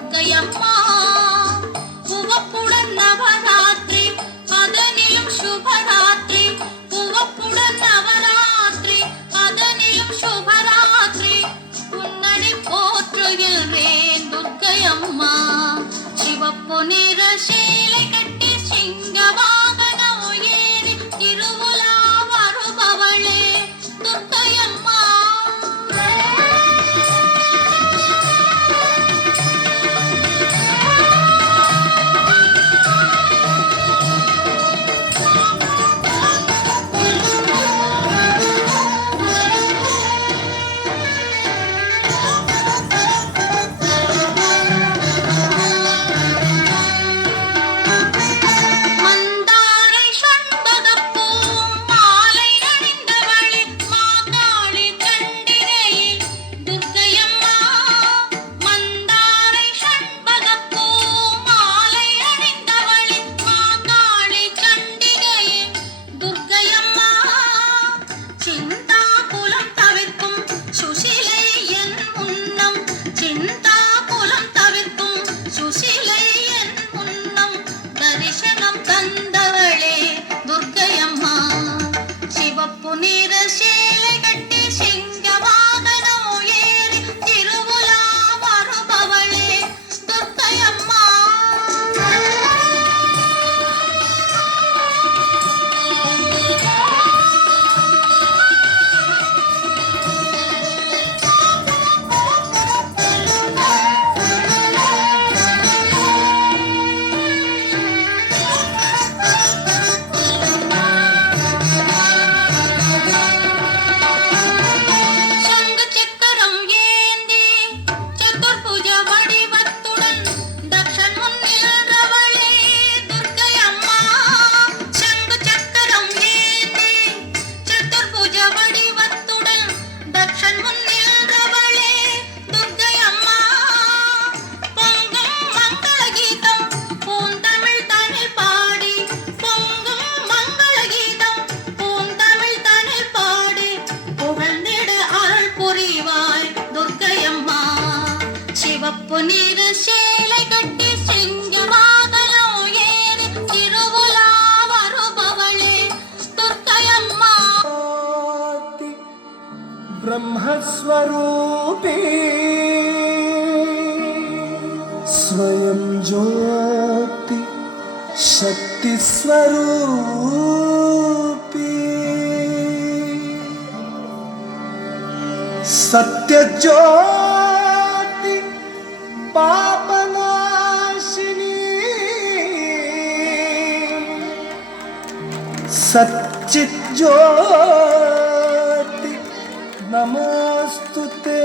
துர்க்கையம்மா உவப்புடன் நவராத்திரி அதனிலும் சுபராத்திரி உவப்புடன் நவராத்திரி அதனிலும் சுபராத்திரி உன்னடி போற்றுகின்றேன் துர்க்கையம்மா சிவப்பு நிற சேலை கட்டி சிங்க வாகனம் ஏறி திருவுலா வருபவளே துர்க்கையம்மா சிவப்பு நிற சேலை கட்டி சிங்க வாகனம் ஏறி திருவுலா வருபவளே துர்க்கையம்மா ब्रह्मस्वरूपी स्वयं ज्योति शक्ति स्वरूपी सत्य ज्योति पापनाशिनी सच्चित ज्योति नमोस्तुते।